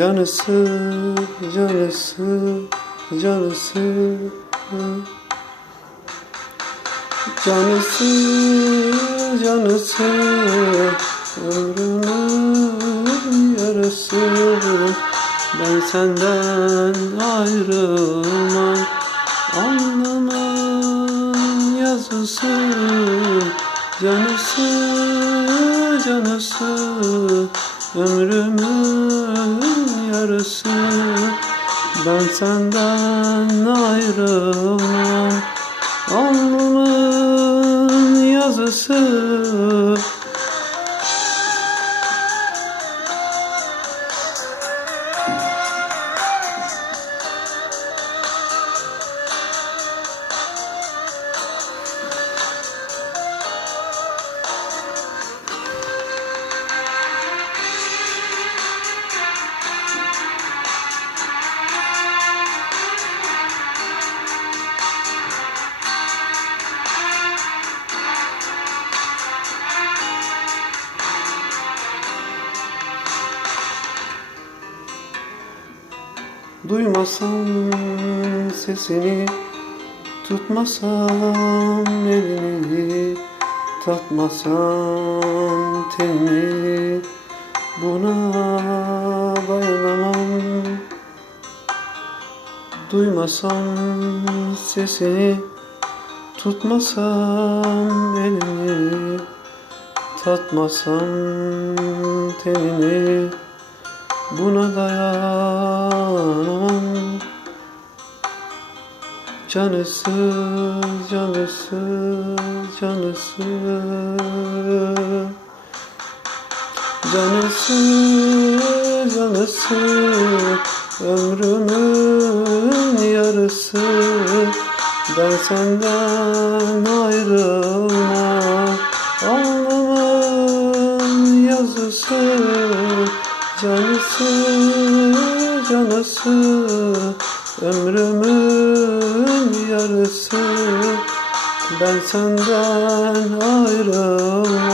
Canısı, canısı, canısı. Canısı, canısı. Ömrümün yarısı. Ben senden ayrılmam. Alnımın yazısı. Canısı, canısı. Ömrümün yarısı. Ben senden ayrılmam. Alnımın yazısı Duymasam sesini Tutmasam elini Tatmasam tenini Buna dayanamam. Duymasam sesini Tutmasam elini Tatmasam tenini Buna dayanamam. Canısı, canısı, canısı Canısı, canısı Ömrümün yarısı. Ben senden ayrılmam Canısı, canısı Ömrümün yarısı. Ben senden ayrılmam